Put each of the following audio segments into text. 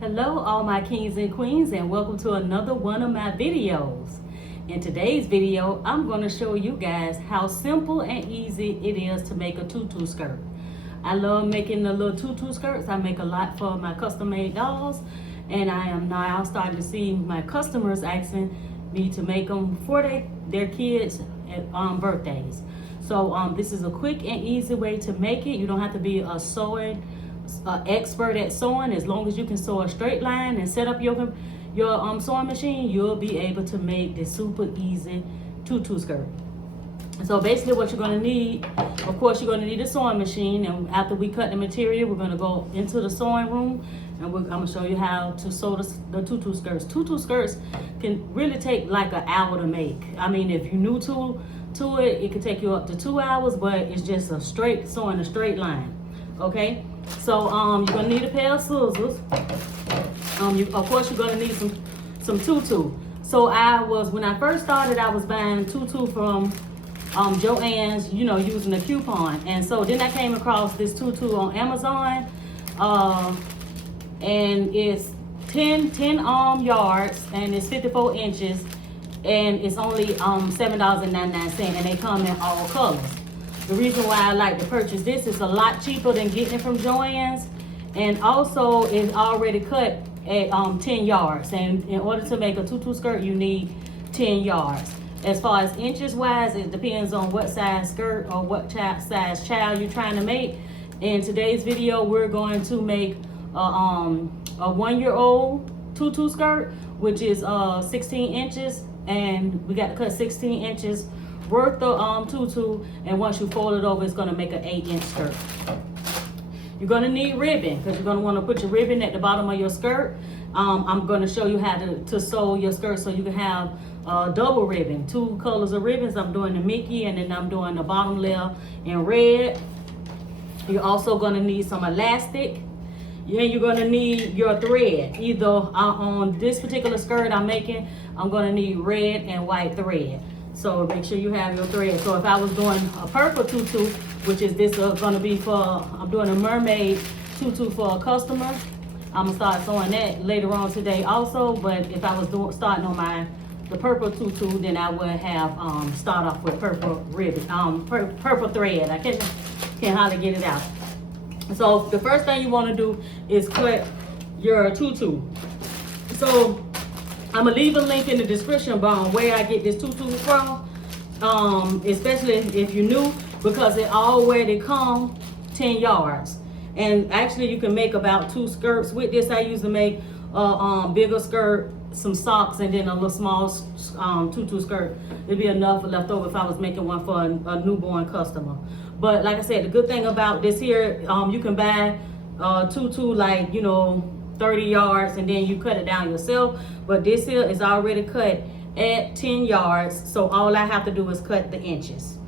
Hello all my kings and queens, and welcome to another one of my videos. In today's video, I'm going to show you guys how simple and easy it is to make a tutu skirt. I love making the little tutu skirts. I make a lot for my custom made dolls, and I am now starting to see my customers asking me to make them for their kids at birthdays. So this is a quick and easy way to make it. You don't have to be a sewing expert at sewing. As long as you can sew a straight line and set up your sewing machine, you'll be able to make this super easy tutu skirt. So basically what you're going to need, of course, you're going to need a sewing machine, and after we cut the material, we're going to go into the sewing room and I'm going to show you how to sew the tutu skirts. Tutu skirts can really take like an hour to make. I mean, if you're new to it, it can take you up to 2 hours, but it's just a straight sewing a straight line. Okay, so you're gonna need a pair of scissors. Of course, you're gonna need some tutu. So when I first started, I was buying tutu from Joann's, using a coupon. And so then I came across this tutu on Amazon, and it's 10 yards, and it's 54 inches, and it's only $7.99, and they come in all colors. The reason why I like to purchase this is a lot cheaper than getting it from Joann's, and also it's already cut at 10 yards. And in order to make a tutu skirt, you need 10 yards. As far as inches wise, it depends on what size skirt or what size child you're trying to make. In today's video, we're going to make a 1-year-old tutu skirt, which is 16 inches, and we got to cut 16 inches worth of tutu, and once you fold it over, it's going to make an 8-inch skirt. You're going to need ribbon, because you're going to want to put your ribbon at the bottom of your skirt. I'm going to show you how to sew your skirt so you can have double ribbon, 2 colors of ribbons. I'm doing the Mickey, and then I'm doing the bottom layer in red. You're also going to need some elastic. And you're going to need your thread. Either on this particular skirt I'm making, I'm going to need red and white thread. So make sure you have your thread. So if I was doing a purple tutu, which is this going to be I'm doing a mermaid tutu for a customer. I'm going to start sewing that later on today also. But if I was starting on the purple tutu, then I would have start off with purple ribbon, purple thread. I can't hardly get it out. So the first thing you want to do is cut your tutu. So I'm gonna leave a link in the description bar where I get this tutu from, especially if you're new, because it already come 10 yards. And actually you can make about 2 skirts with this. I used to make a bigger skirt, some socks, and then a little small tutu skirt. It'd be enough left over if I was making one for a newborn customer. But like I said, the good thing about this here, you can buy tutu like, 30 yards, and then you cut it down yourself. But this here is already cut at 10 yards, so all I have to do is cut the inches.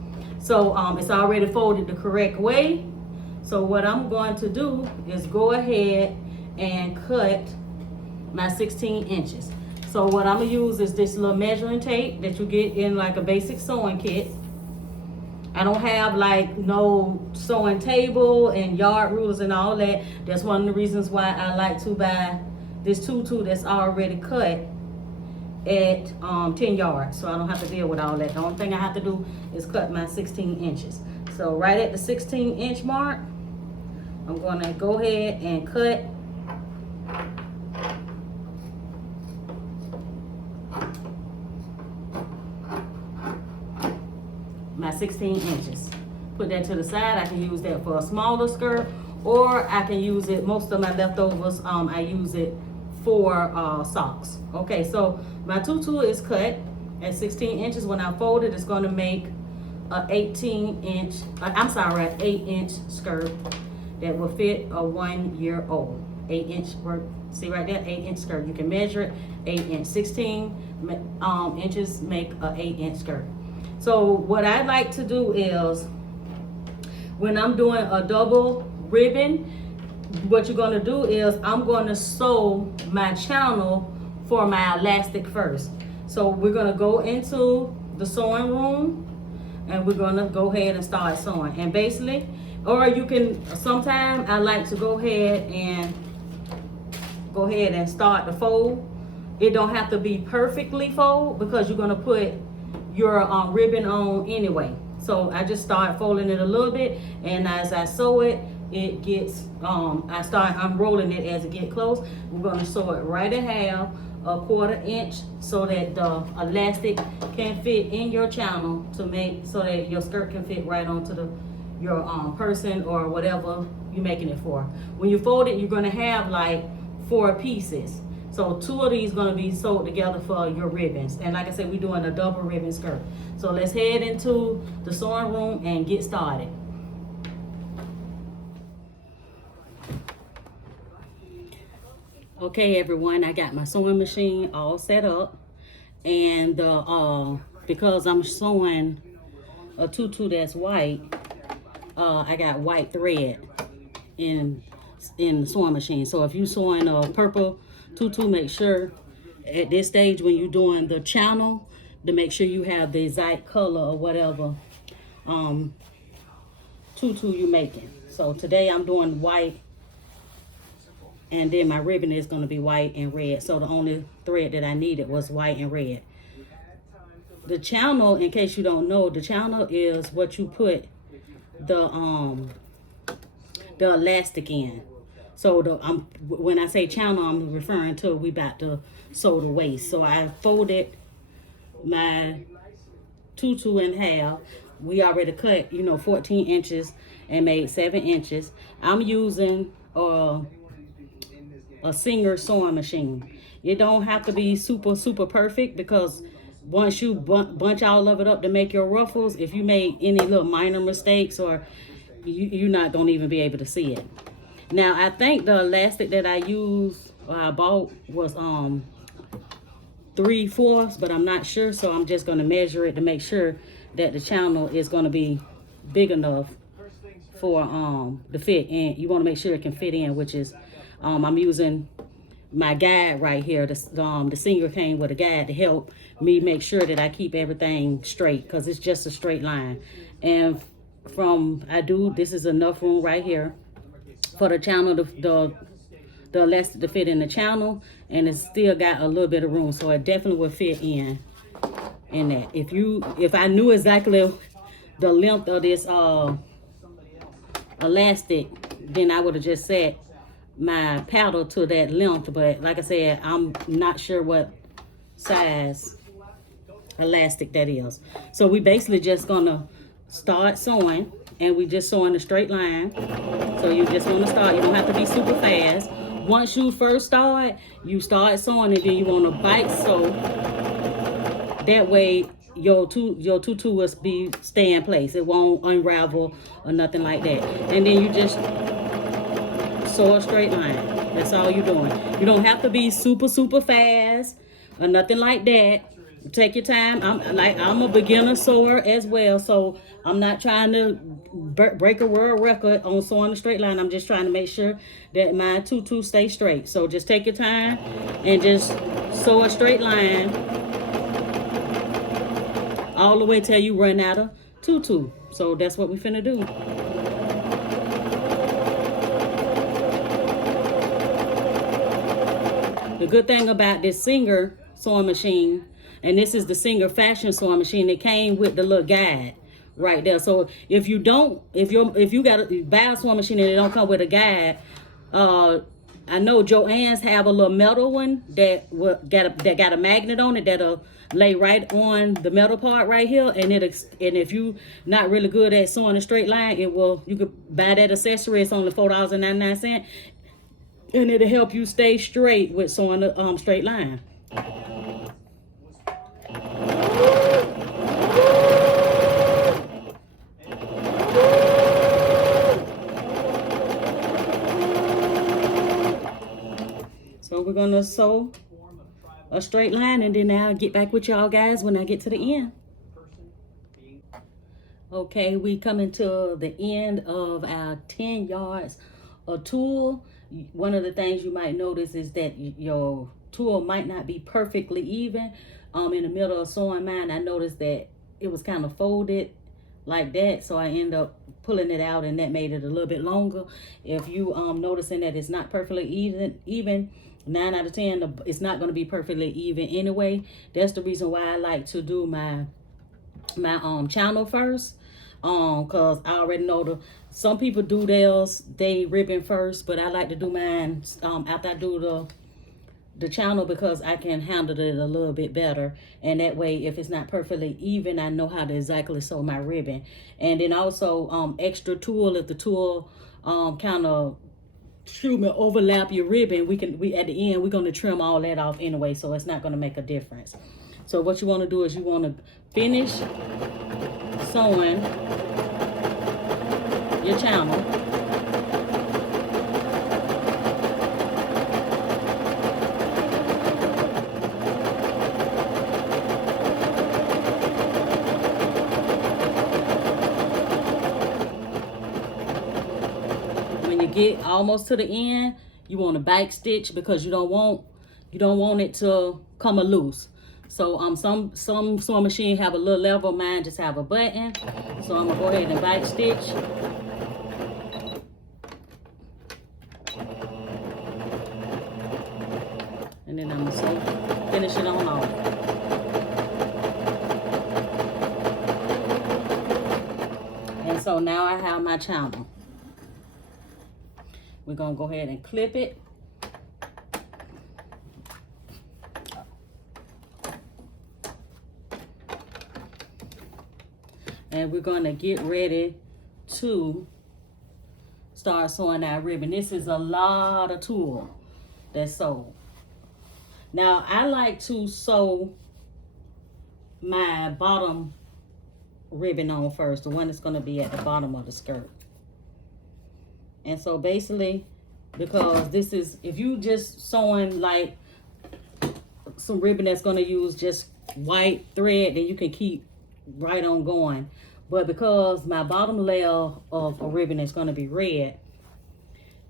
So it's already folded the correct way. So what I'm going to do is go ahead and cut my 16 inches. So what I'm gonna use is this little measuring tape that you get in like a basic sewing kit. I don't have like no sewing table and yard rulers and all that. That's one of the reasons why I like to buy this tutu that's already cut at 10 yards. So I don't have to deal with all that. The only thing I have to do is cut my 16 inches. So right at the 16-inch mark, I'm gonna go ahead and cut my 16 inches. Put that to the side. I can use that for a smaller skirt, or I can use it, most of my leftovers, I use it for socks. Okay, so my tutu is cut at 16 inches. When I fold it, it's going to make an 8-inch skirt that will fit a 1-year-old. 8-inch, see right there, 8-inch skirt. You can measure it, 8-inch. 16 inches make an 8-inch skirt. So what I like to do is, when I'm doing a double ribbon, what you're going to do is I'm going to sew my channel for my elastic first. So we're going to go into the sewing room, and we're going to go ahead and start sewing. And basically, or you can, sometimes I like to go ahead and go ahead and start the fold. It don't have to be perfectly fold because you're gonna put your ribbon on anyway. So I just start folding it a little bit, and as I sew it, it gets, I start unrolling it as it get close. We're gonna sew it right in half, a 1/4 inch, so that the elastic can fit in your channel to make, so that your skirt can fit right onto your person or whatever you're making it for. When you fold it, you're gonna have like 4 pieces. So 2 of these gonna be sewed together for your ribbons. And like I said, we're doing a double ribbon skirt. So let's head into the sewing room and get started. Okay, everyone, I got my sewing machine all set up, and because I'm sewing a tutu that's white, I got white thread in the sewing machine. So if you sewing a purple tutu, make sure at this stage when you're doing the channel to make sure you have the exact color or whatever tutu you're making. So today I'm doing white, and then my ribbon is going to be white and red. So the only thread that I needed was white and red. The channel, in case you don't know, the channel is what you put the elastic in. So when I say channel, I'm referring to we about to sew the waist. So I folded my tutu in half. We already cut, 14 inches and made 7 inches. I'm using a Singer sewing machine. It don't have to be super perfect, because once you bunch all of it up to make your ruffles, if you make any little minor mistakes, or you're not gonna even be able to see it. Now I think the elastic that I used, or I bought, was 3/4, but I'm not sure, so I'm just gonna measure it to make sure that the channel is gonna be big enough for the fit in. You want to make sure it can fit in, which is I'm using my guide right here. The Singer came with a guide to help me make sure that I keep everything straight, because it's just a straight line. And this is enough room right here for the channel, the elastic to fit in the channel, and it's still got a little bit of room, so it definitely will fit in that. If I knew exactly the length of this elastic, then I would have just set my paddle to that length. But like I said, I'm not sure what size elastic that is. So we basically just gonna start sewing, and we just sewing a straight line. So you just want to start. You don't have to be super fast. Once you first start, you start sewing, and then you want to bite sew. That way your tutu will stay in place. It won't unravel or nothing like that. And then you just sew a straight line. That's all you're doing. You don't have to be super fast or nothing like that. Take your time. I'm a beginner sewer as well, so I'm not trying to break a world record on sewing a straight line. I'm just trying to make sure that my tutu stay straight. So just take your time and just sew a straight line all the way till you run out of tutu. So that's what we finna do. The good thing about this Singer sewing machine, and this is the Singer fashion sewing machine, it came with the little guide right there. So if you got to buy a sewing machine and it don't come with a guide, I know Joann's have a little metal one that got a magnet on it that'll lay right on the metal part right here, and if you not really good at sewing a straight line, you could buy that accessory. It's only $4.99, and it'll help you stay straight with sewing a straight line. So we're gonna sew a straight line, and then I'll get back with y'all guys when I get to the end. Okay, we coming to the end of our 10 yards of tulle. One of the things you might notice is that your tulle might not be perfectly even. In the middle of sewing mine, I noticed that it was kind of folded like that. So I end up pulling it out, and that made it a little bit longer. If you noticing that it's not perfectly even 9 out of 10, it's not going to be perfectly even anyway. That's the reason why I like to do my channel first, because I already know some people do they ribbon first, but I like to do mine after I do the channel, because I can handle it a little bit better, and that way if it's not perfectly even, I know how to exactly sew my ribbon. And then also extra tulle, if the tulle kind of overlap your ribbon, we at the end we're going to trim all that off anyway, so it's not going to make a difference. So what you want to do is you want to finish sewing your channel. When you get almost to the end, you want to back stitch, because you don't want it to come loose. So some sewing machine have a little level, mine just have a button. So I'm gonna go ahead and back stitch. And then I'm gonna finish it on off. And so now I have my channel. We're gonna go ahead and clip it. And we're gonna get ready to start sewing our ribbon. This is a lot of tulle that's sewed. Now I like to sew my bottom ribbon on first, the one that's gonna be at the bottom of the skirt. And so basically, because this is, if you just sewing like some ribbon that's gonna use just white thread, then you can keep right on going. But because my bottom layer of a ribbon is going to be red,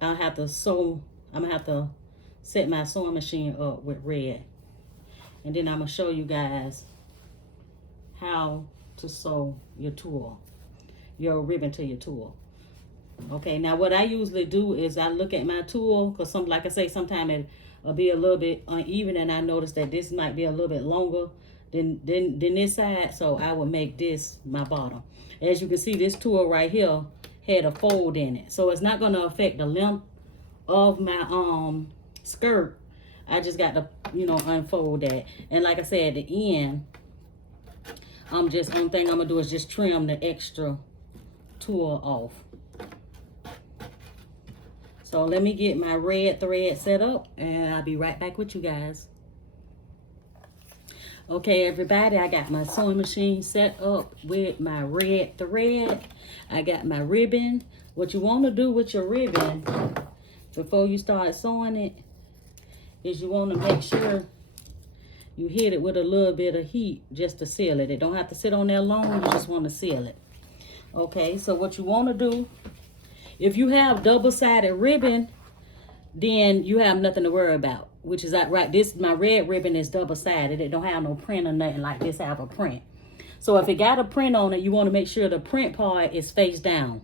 I'll have to sew, I'm gonna have to set my sewing machine up with red. And then I'm gonna show you guys how to sew your tulle, your ribbon to your tulle. Okay, now what I usually do is I look at my tulle, because like I say, sometimes it'll be a little bit uneven, and I notice that this might be a little bit longer than this side, so I would make this my bottom. As you can see, this tulle right here had a fold in it, so it's not going to affect the length of my skirt. I just got to, you know, unfold that. And like I said, at the end, only thing I'm gonna do is just trim the extra tulle off. So let me get my red thread set up, and I'll be right back with you guys. Okay, everybody, I got my sewing machine set up with my red thread. I got my ribbon. What you want to do with your ribbon before you start sewing it is you want to make sure you hit it with a little bit of heat just to seal it. It don't have to sit on there long. You just want to seal it. Okay, so what you want to do, if you have double-sided ribbon, then you have nothing to worry about. Which is right, my red ribbon is double-sided. It don't have no print or nothing like this. I have a print. So if it got a print on it, you want to make sure the print part is face down.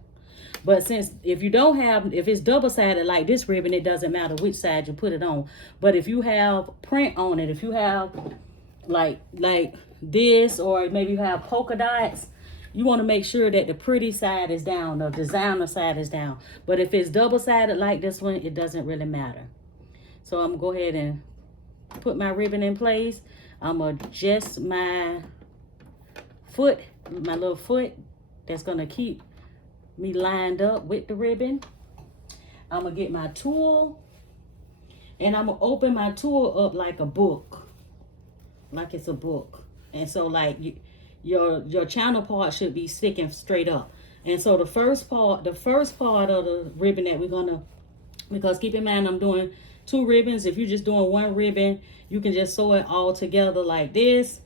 But if it's double-sided like this ribbon, it doesn't matter which side you put it on. But if you have print on it, if you have like this, or maybe you have polka dots, you want to make sure that the pretty side is down, the designer side is down. But if it's double-sided like this one, it doesn't really matter. So I'm gonna go ahead and put my ribbon in place. I'm gonna adjust my foot, my little foot that's gonna keep me lined up with the ribbon. I'm gonna get my tulle, and I'm gonna open my tulle up like a book, like it's a book. And so like your channel part should be sticking straight up. And so the first part of the ribbon that we're gonna, because keep in mind I'm doing 2 ribbons. If you're just doing 1 ribbon, you can just sew it all together like this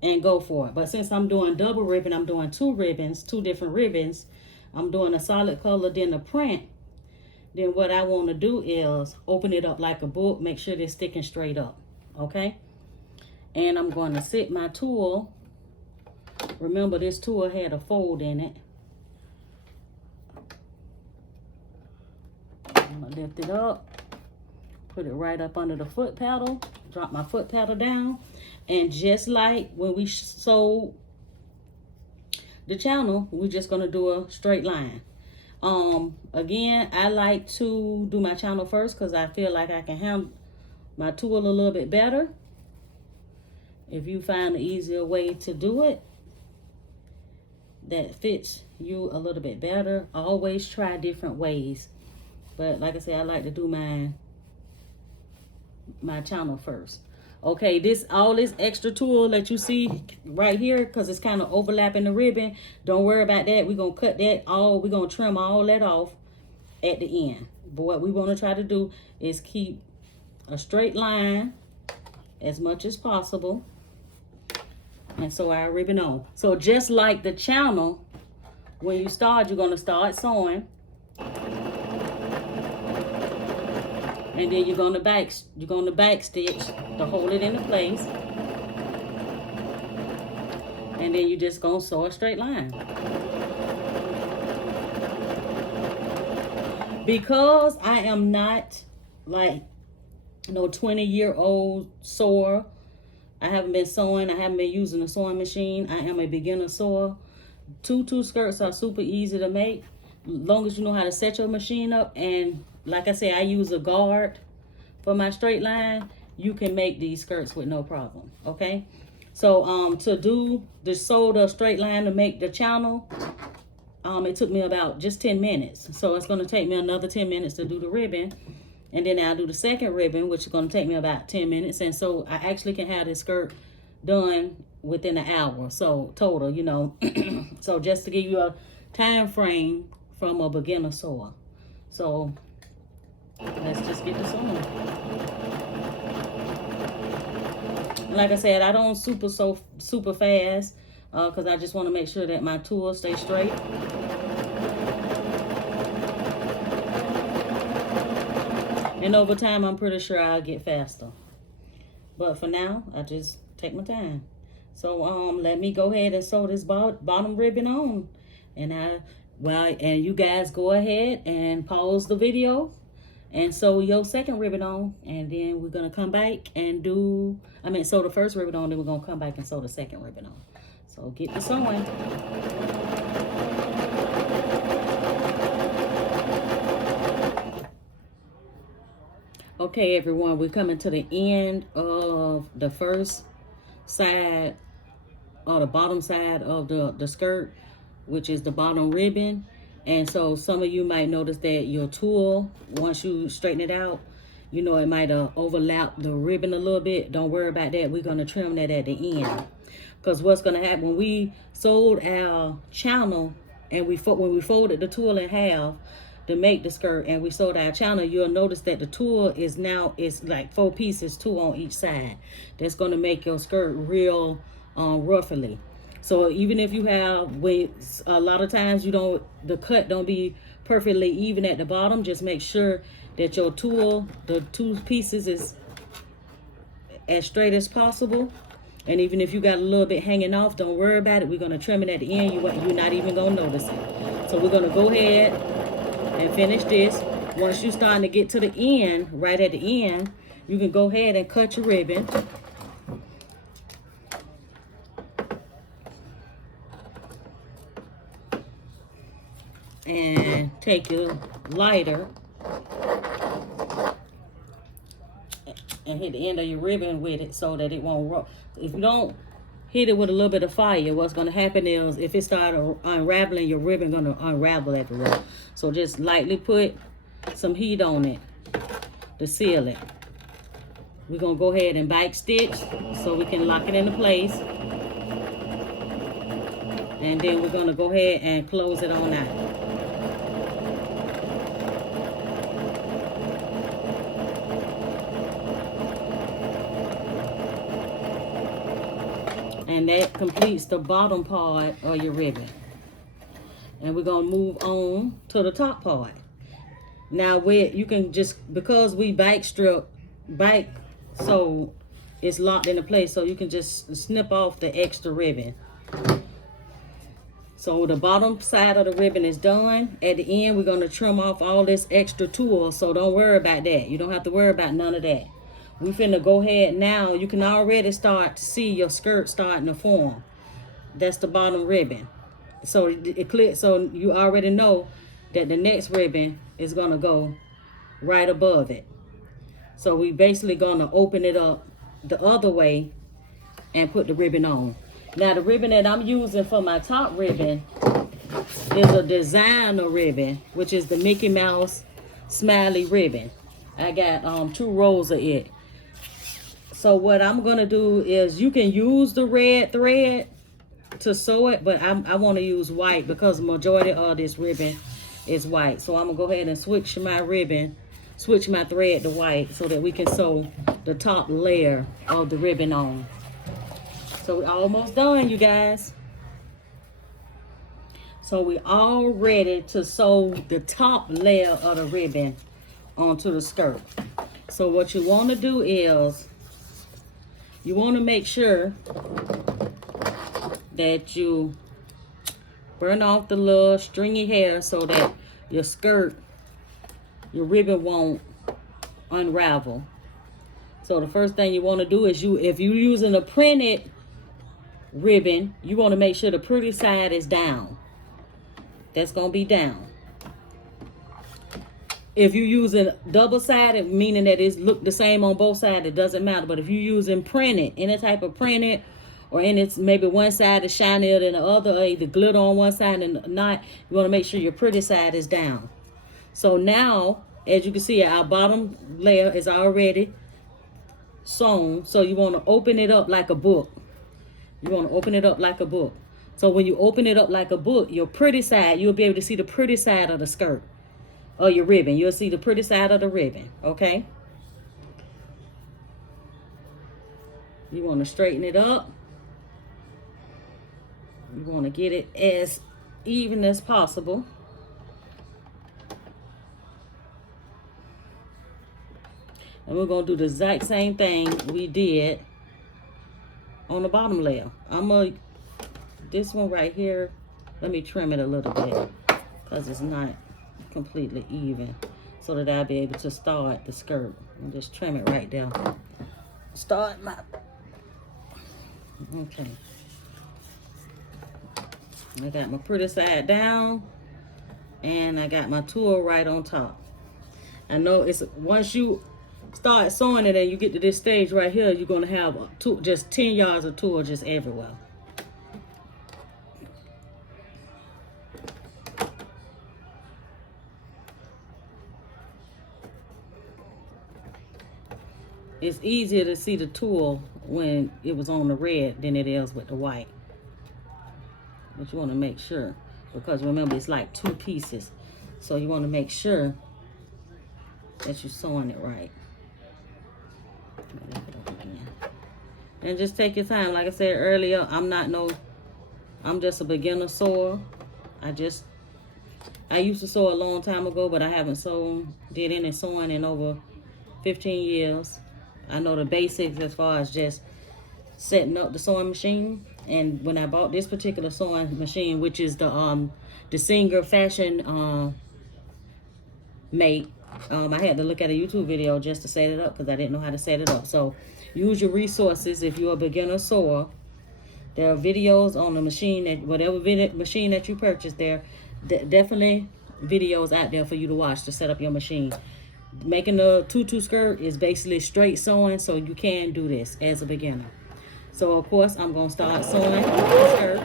and go for it. But since I'm doing double ribbon, I'm doing 2 ribbons, 2 different ribbons. I'm doing a solid color, then a print. Then what I want to do is open it up like a book, make sure they're sticking straight up, okay? And I'm going to sit my tulle Remember, this tool had a fold in it. I'm gonna lift it up, put it right up under the foot pedal, drop my foot pedal down, and just like when we sewed the channel, we're just gonna do a straight line. Again, I like to do my channel first because I feel like I can handle my tool a little bit better. If you find an easier way to do it that fits you a little bit better, always try different ways. But like I said, I like to do my channel first. Okay, all this extra tool that you see right here, because it's kind of overlapping the ribbon, don't worry about that. We're going to cut that all, we're going to trim all that off at the end. But what we want to try to do is keep a straight line as much as possible. And sew our ribbon on. So just like the channel, when you start, you're going to start sewing. And then you're going to back stitch to hold it into place. And then you're just going to sew a straight line. Because I am not like no 20-year-old sewer. I haven't been sewing. I haven't been using a sewing machine. I am a beginner sewer. TUTU skirts are super easy to make. Long as you know how to set your machine up. And like I say, I use a guard for my straight line. You can make these skirts with no problem. Okay. So to sew the straight line to make the channel, it took me about just 10 minutes. So it's going to take me another 10 minutes to do the ribbon. And then I'll do the second ribbon, which is going to take me about 10 minutes. And so I actually can have this skirt done within an hour. So total, you know. So just to give you a time frame from a beginner sewer. So let's just get this on. Like I said, I don't sew super fast because I just want to make sure that my tool stays straight. And over time, I'm pretty sure I'll get faster. But for now, I just take my time. So let me go ahead and sew this bottom ribbon on. And and you guys go ahead and pause the video and sew your second ribbon on. And then we're gonna come back and sew the first ribbon on, then we're gonna come back and sew the second ribbon on. So get the sewing. Okay, everyone, we're coming to the end of the first side or the bottom side of the skirt, which is the bottom ribbon. And so some of you might notice that your tool, once you straighten it out, you know, it might overlap the ribbon a little bit. Don't worry about that. We're going to trim that at the end. Because what's going to happen when we sewed our channel and when we folded the tool in half to make the skirt and we sewed our channel, you'll notice that the tool is like 4 pieces, 2 on each side. That's going to make your skirt real roughly. So even if you have a lot of times the cut don't be perfectly even at the bottom, just make sure that your tool, the 2 pieces, is as straight as possible. And even if you got a little bit hanging off, don't worry about it. We're going to trim it at the end. You're not even going to notice it. So we're going to go ahead and finish this. Once you're starting to get to the end, right at the end, you can go ahead and cut your ribbon. And take your lighter and hit the end of your ribbon with it so that it won't roll. If you don't hit it with a little bit of fire, what's going to happen is if it starts unraveling, your ribbon going to unravel everywhere. So just lightly put some heat on it to seal it. We're going to go ahead and back stitch so we can lock it into place. And then we're going to go ahead and close it on out. And that completes the bottom part of your ribbon. And we're going to move on to the top part. Now, you can just, because we back so it's locked into place, so you can just snip off the extra ribbon. So the bottom side of the ribbon is done. At the end, we're going to trim off all this extra tulle, so don't worry about that. You don't have to worry about none of that. We finna go ahead now. You can already start to see your skirt starting to form. That's the bottom ribbon. So it clicks, so you already know that the next ribbon is going to go right above it. So we basically going to open it up the other way and put the ribbon on. Now the ribbon that I'm using for my top ribbon is a designer ribbon, which is the Mickey Mouse smiley ribbon. I got 2 rolls of it. So what I'm going to do is, you can use the red thread to sew it, but I want to use white because the majority of this ribbon is white. So I'm going to go ahead and switch my thread to white so that we can sew the top layer of the ribbon on. So we're almost done, you guys. So we're all ready to sew the top layer of the ribbon onto the skirt. So what you want to do is, you want to make sure that you burn off the little stringy hair so that your skirt, your ribbon won't unravel. So the first thing you want to do is, if you're using a printed ribbon, you want to make sure the pretty side is down. That's going to be down. If you're using double-sided, meaning that it look the same on both sides, it doesn't matter. But if you're using printed, any type of printed, or maybe one side is shinier than the other, or either glitter on one side and not, you want to make sure your pretty side is down. So now, as you can see, our bottom layer is already sewn. So you want to open it up like a book. You want to open it up like a book. So when you open it up like a book, your pretty side, you'll be able to see the pretty side of the skirt or your ribbon. You'll see the pretty side of the ribbon, okay? You want to straighten it up. You want to get it as even as possible. And we're going to do the exact same thing we did on the bottom layer. This one right here, let me trim it a little bit because it's not completely even, so that I'll be able to start the skirt. And just trim it right there. Start my, okay. I got my pretty side down, and I got my tulle right on top. I know it's, once you start sewing it and you get to this stage right here, you're gonna have just 10 yards of tulle just everywhere. It's easier to see the tulle when it was on the red than it is with the white. But you want to make sure, because remember, it's like 2 pieces. So you want to make sure that you're sewing it right. And just take your time. Like I said earlier, I'm just a beginner sewer. I used to sew a long time ago, but I haven't did any sewing in over 15 years. I know the basics as far as just setting up the sewing machine. And when I bought this particular sewing machine, which is the Singer Fashion Make, I had to look at a YouTube video just to set it up because I didn't know how to set it up. So use your resources if you're a beginner sewer. There are videos on the machine, whatever machine that you purchase, there definitely videos out there for you to watch to set up your machine. Making the tutu skirt is basically straight sewing, so you can do this as a beginner. So of course I'm gonna start sewing the skirt.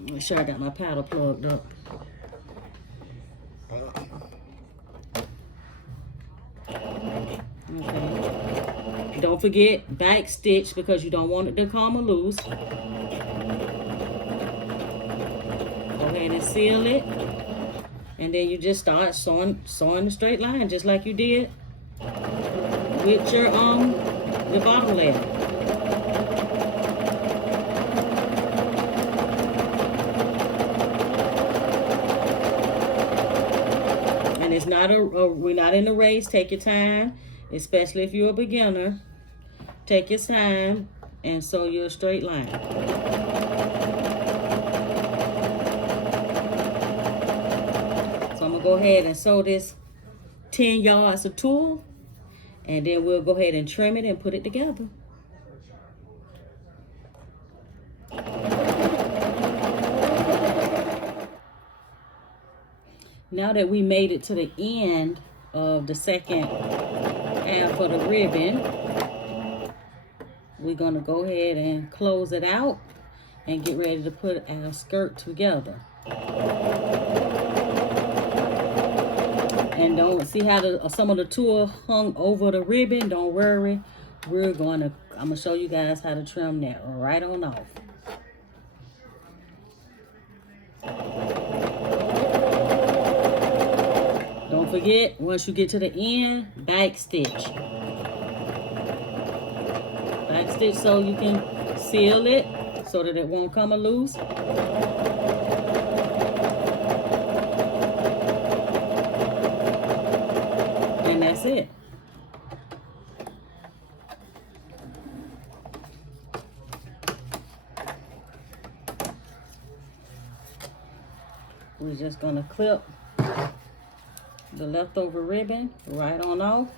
Make sure I got my paddle plugged up. Okay. Don't forget back stitch because you don't want it to come loose. Go ahead and seal it. And then you just start sewing the straight line just like you did with your bottom layer. And it's not we're not in a race. Take your time, especially if you're a beginner. Take your time. and sew you a straight line. So I'm gonna go ahead and sew this 10 yards of tulle, and then we'll go ahead and trim it and put it together. Now that we made it to the end of the second half of the ribbon, we're gonna go ahead and close it out and get ready to put our skirt together. And don't see how some of the tulle hung over the ribbon. Don't worry, I'm gonna show you guys how to trim that right on off. Don't forget, once you get to the end, back stitch. Back stitch so you can seal it so that it won't come loose. And that's it. We're just gonna clip the leftover ribbon right on off.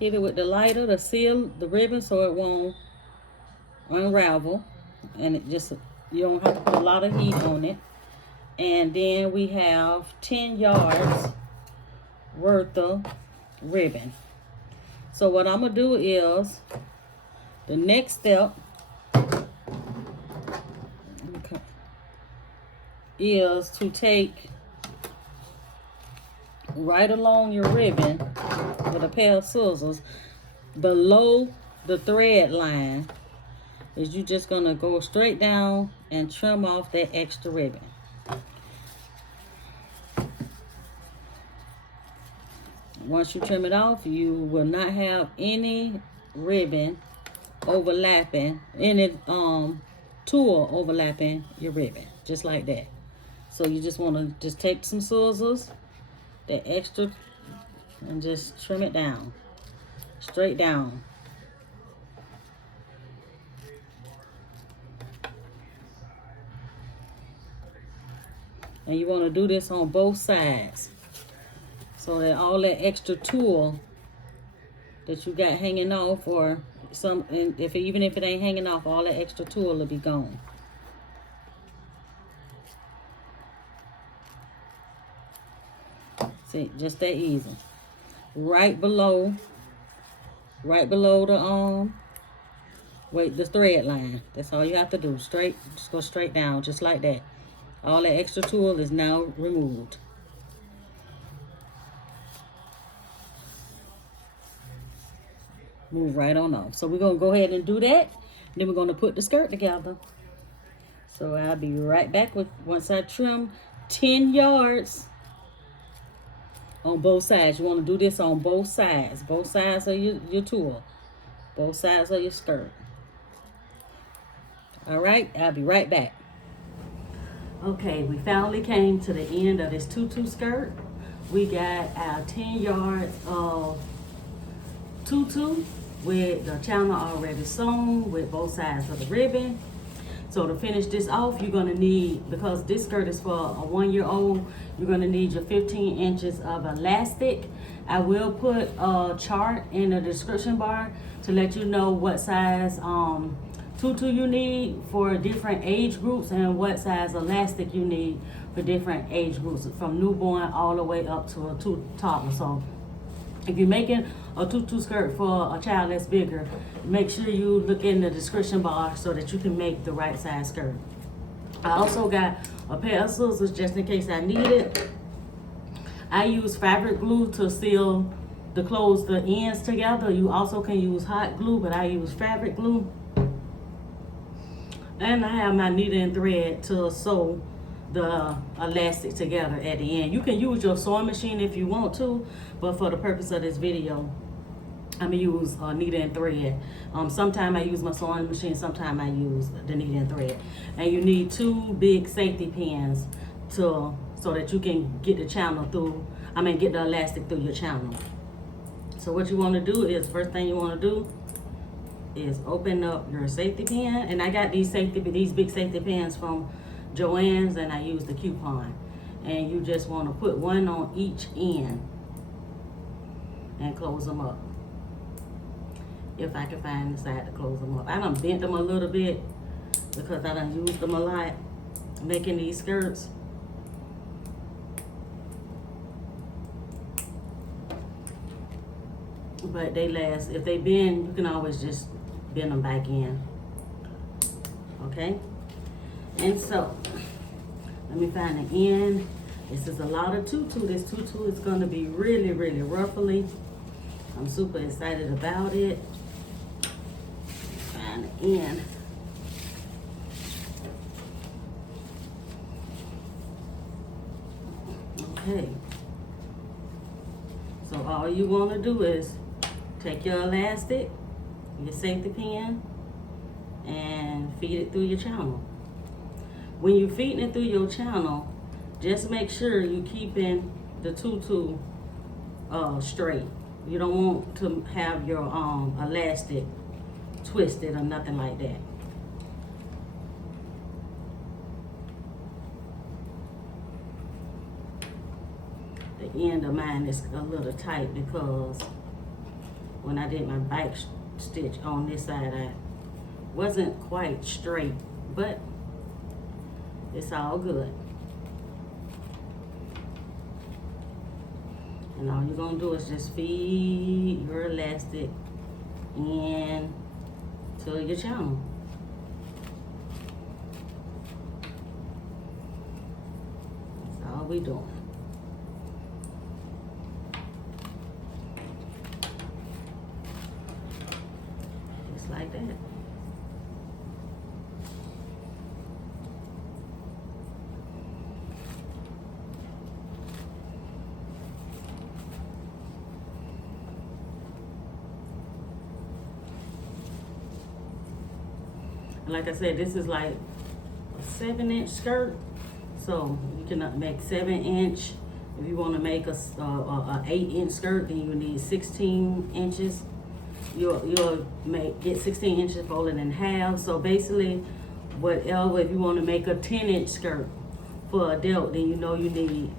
Hit it with the lighter to seal the ribbon so it won't unravel, and you don't have to put a lot of heat on it. And then we have 10 yards worth of ribbon. So what I'm gonna do is, the next step is to take right along your ribbon with a pair of scissors below the thread line. Is you just gonna go straight down and trim off that extra ribbon. Once you trim it off, you will not have any ribbon overlapping, any tulle overlapping your ribbon, just like that. So you just want to just take some scissors, that extra, and just trim it down, straight down. And you want to do this on both sides so that all that extra tulle that you got hanging off, or even if it ain't hanging off, all that extra tulle will be gone. See, just that easy. Right below the the thread line. That's all you have to do. Just go straight down, just like that. All that extra tulle is now removed. Move right on off. So we're gonna go ahead and do that. Then we're gonna put the skirt together. So I'll be right back once I trim 10 yards on both sides. You want to do this on both sides of your tulle, both sides of your skirt. All right, I'll be right back. Okay, we finally came to the end of this tutu skirt. We got our 10 yards of tutu with the channel already sewn with both sides of the ribbon. So to finish this off, you're gonna need, because this skirt is for a 1-year-old, you're gonna need your 15 inches of elastic. I will put a chart in the description bar to let you know what size tutu you need for different age groups and what size elastic you need for different age groups, from newborn all the way up to a toddler. So if you're making a tutu skirt for a child that's bigger, make sure you look in the description bar so that you can make the right size skirt. I also got a pair of scissors just in case I need it. I use fabric glue to seal the ends together. You also can use hot glue, but I use fabric glue. And I have my needle and thread to sew the elastic together at the end. You can use your sewing machine if you want to, but for the purpose of this video, I'm gonna use needle and thread. Sometimes I use my sewing machine, sometimes I use the needle and thread. And you need 2 big safety pins so that you can get the channel through get the elastic through your channel. So what you want to do is, first thing you want to do is open up your safety pin. And I got these big safety pins from Joann's, and I used the coupon. And you just want to put one on each end and close them up. If I can find the side to close them up. I done bent them a little bit because I done used them a lot making these skirts. But they last. If they bend, you can always just bend them back in. Okay? And so, let me find the end. This is a lot of tutu. This tutu is going to be really, really ruffly. I'm super excited about it. Find the end. Okay. So all you want to do is take your elastic, your safety pin, and feed it through your channel. When you're feeding it through your channel, just make sure you're keeping the tutu straight. You don't want to have your elastic twisted or nothing like that. The end of mine is a little tight because when I did my back stitch on this side, I wasn't quite straight, but it's all good. And all you're gonna do is just feed your elastic in to your channel. That's all we doing. Just like that. Like I said, this is like a 7-inch skirt, so you can make 7-inch. If you want to make a 8-inch skirt, then you need 16 inches. You'll get 16 inches folded in half. So basically, whatever, if you want to make a 10-inch skirt for adult, then you know you need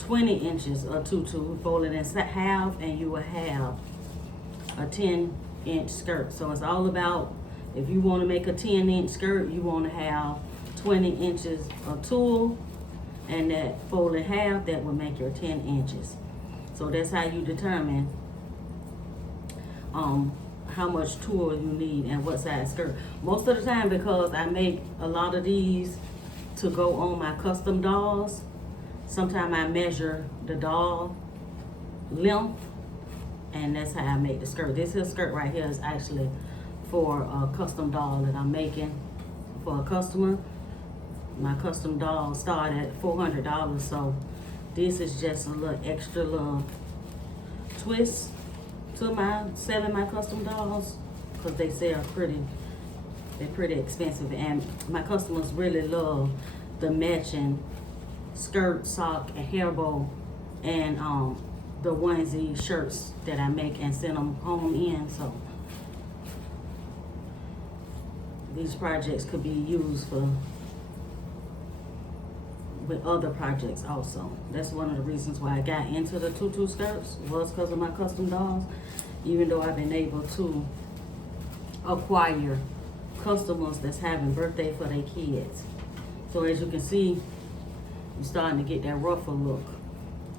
20 inches of tutu folded in half, and you will have a 10-inch skirt. So it's all about, if you want to make a 10-inch skirt, you want to have 20 inches of tulle, and that folded half, that will make your 10 inches. So that's how you determine how much tulle you need and what size skirt. Most of the time, because I make a lot of these to go on my custom dolls, sometimes I measure the doll length, and that's how I make the skirt. This here skirt right here is actually for a custom doll that I'm making for a customer. My custom doll started at $400, so this is just a little extra little twist to selling my custom dolls, because they sell they're pretty expensive, and my customers really love the matching skirt, sock, and hair bow, and the onesie shirts that I make and send them home in. So these projects could be used with other projects also. That's one of the reasons why I got into the tutu skirts, was because of my custom dolls. Even though I've been able to acquire customers that's having birthday for their kids. So as you can see, I'm starting to get that ruffle look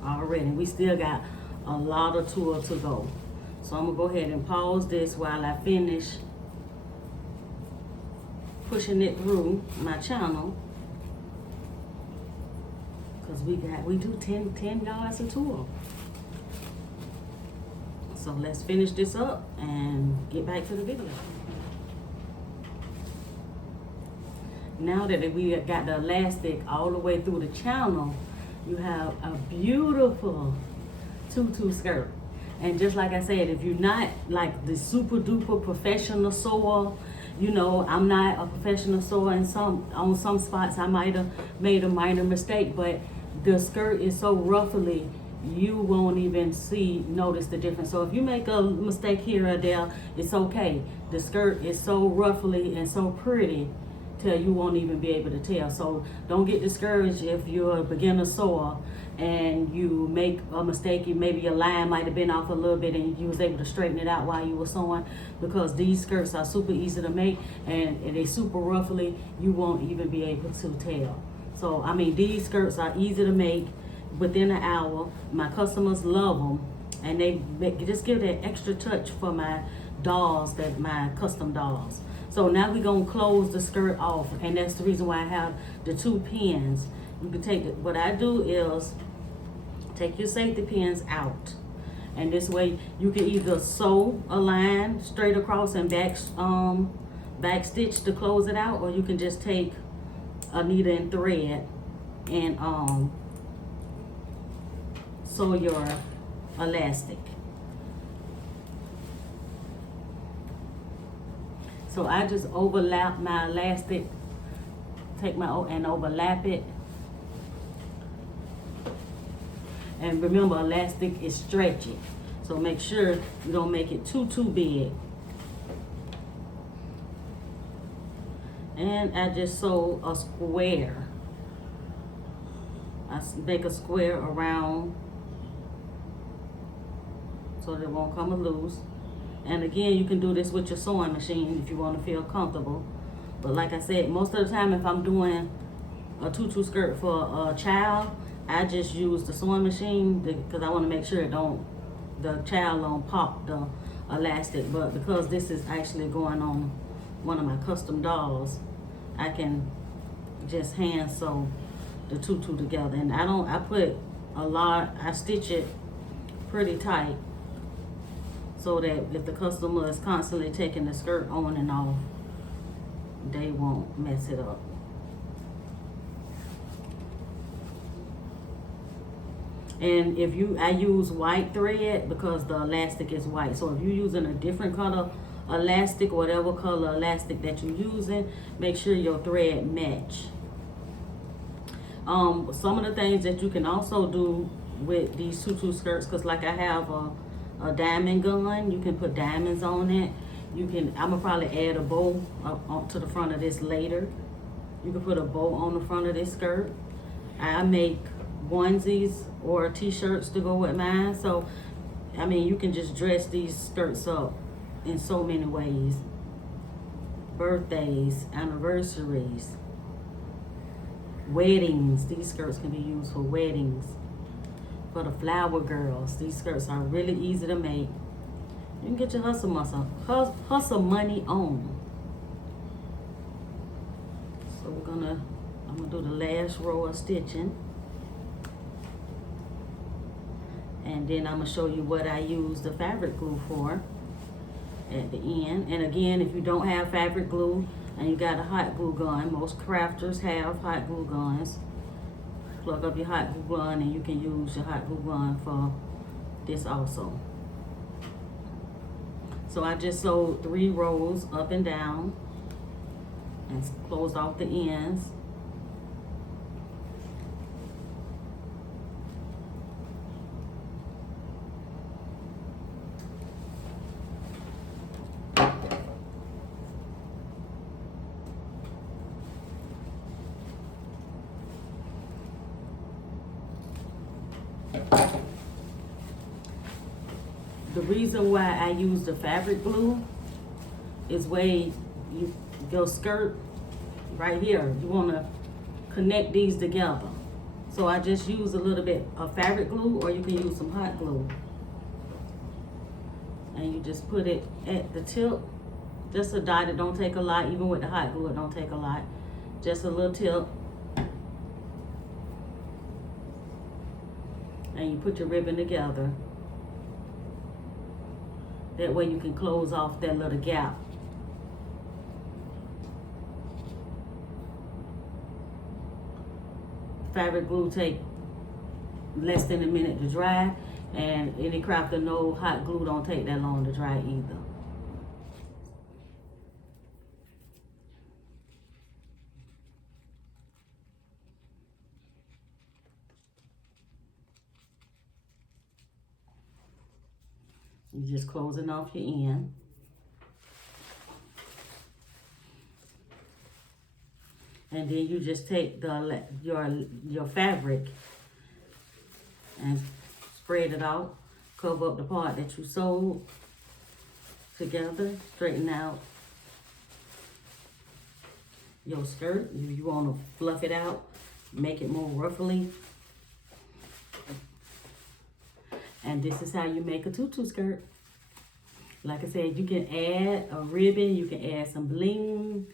already. We still got a lot of tulle to go. So I'm gonna go ahead and pause this while I finish pushing it through my channel, because we do 10 yards of tulle. So let's finish this up and get back to the video. Now that we got the elastic all the way through the channel, you have a beautiful tutu skirt. And just like I said, if you're not like the super duper professional sewer, you know, I'm not a professional sewer, and on some spots I might have made a minor mistake, but the skirt is so ruffly you won't even notice the difference. So if you make a mistake here or there, it's okay. The skirt is so ruffly and so pretty till you won't even be able to tell. So don't get discouraged if you're a beginner sewer and you make a mistake. Maybe your line might have been off a little bit and you was able to straighten it out while you were sewing, because these skirts are super easy to make and they super ruffly. You won't even be able to tell. So I mean, these skirts are easy to make within an hour. My customers love them, and they just give that extra touch for my dolls, my custom dolls. So now we're gonna close the skirt off, and that's the reason why I have the 2 pins. You can take it. What I do is take your safety pins out, and this way you can either sew a line straight across and back stitch to close it out, or you can just take a needle and thread and sew your elastic. So I just overlap my elastic, and overlap it. And remember, elastic is stretchy, so make sure you don't make it too big. And I just sew a square. I make a square around so that it won't come loose. And again, you can do this with your sewing machine if you want to feel comfortable. But like I said, most of the time if I'm doing a tutu skirt for a child, I just use the sewing machine because I want to make sure the child don't pop the elastic. But because this is actually going on one of my custom dolls, I can just hand sew the tutu together. And I stitch it pretty tight, so that if the customer is constantly taking the skirt on and off, they won't mess it up. And I use white thread because the elastic is white. So if you're using a different color elastic, whatever color elastic that you're using, make sure your thread match. Some of the things that you can also do with these tutu skirts, because like I have a diamond gun, you can put diamonds on it. I'm gonna probably add a bow to the front of this later. You can put a bow on the front of this skirt. I make onesies or t-shirts to go with mine. So I mean, you can just dress these skirts up in so many ways. Birthdays, anniversaries, weddings. These skirts can be used for weddings. For the flower girls, these skirts are really easy to make. You can get your hustle money on. So I'm gonna do the last row of stitching, and then I'm gonna show you what I use the fabric glue for at the end. And again, if you don't have fabric glue and you got a hot glue gun, most crafters have hot glue guns. Plug up your hot glue gun and you can use your hot glue gun for this also. So I just sewed 3 rows up and down and closed off the ends. The reason why I use the fabric glue is your skirt right here, you want to connect these together. So I just use a little bit of fabric glue, or you can use some hot glue. And you just put it at the tip, just a dot. It don't take a lot. Even with the hot glue, it don't take a lot. Just a little tip. And you put your ribbon together. That way you can close off that little gap. Fabric glue take less than a minute to dry, and any crafter know hot glue don't take that long to dry either. You're just closing off your end. And then you just take your fabric and spread it out. Cover up the part that you sewed together. Straighten out your skirt. If you want to fluff it out, make it more ruffly. And this is how you make a tutu skirt. Like I said, you can add a ribbon, you can add some bling,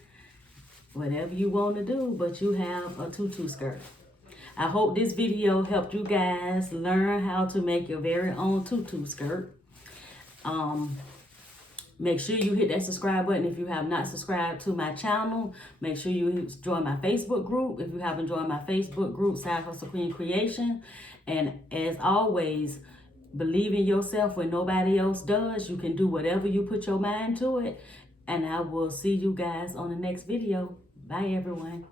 whatever you want to do, but you have a tutu skirt. I hope this video helped you guys learn how to make your very own tutu skirt. Make sure you hit that subscribe button if you have not subscribed to my channel. Make sure you join my Facebook group if you haven't joined my Facebook group, Side Hustle Queen Creation. And as always, believe in yourself when nobody else does. You can do whatever you put your mind to it. And I will see you guys on the next video. Bye, everyone.